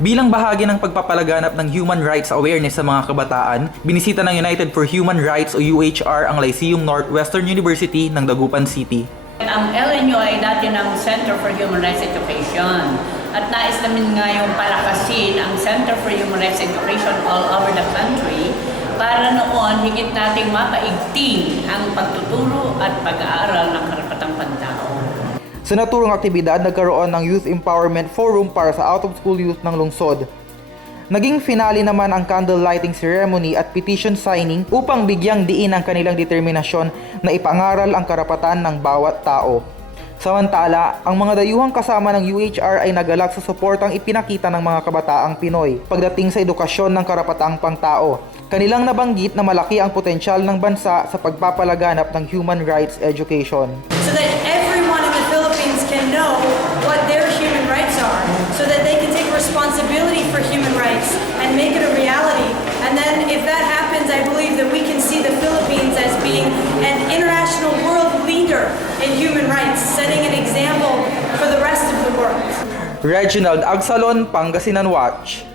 Bilang bahagi ng pagpapalaganap ng human rights awareness sa mga kabataan, binisita ng United for Human Rights o UHR ang Lyceum Northwestern University ng Dagupan City. Ang LNU ay dati ng Center for Human Rights Education at nais namin ngayong palakasin ang Center for Human Rights Education all over the country para noon higit nating mapaigting ang pagtuturo at pag-aaral ng karapatang pantao. Sa naturang aktibidad, nagkaroon ng Youth Empowerment Forum para sa out-of-school youth ng lungsod. Naging finale naman ang candle lighting ceremony at petition signing upang bigyang diin ang kanilang determinasyon na ipangaral ang karapatan ng bawat tao. Samantala, ang mga dayuhang kasama ng UHR ay nagalak sa suportang ipinakita ng mga kabataang Pinoy pagdating sa edukasyon ng karapataang pangtao. Kanilang nabanggit na malaki ang potensyal ng bansa sa pagpapalaganap ng human rights education. So that everyone in the Philippines can know what their human rights are, so that they can take responsibility for human rights and make it a reality. And then if that happens, I believe that we can see the Philippines as being an international world leader in human rights, setting an example for the rest of the world. Reginald Agsalon, Pangasinan Watch.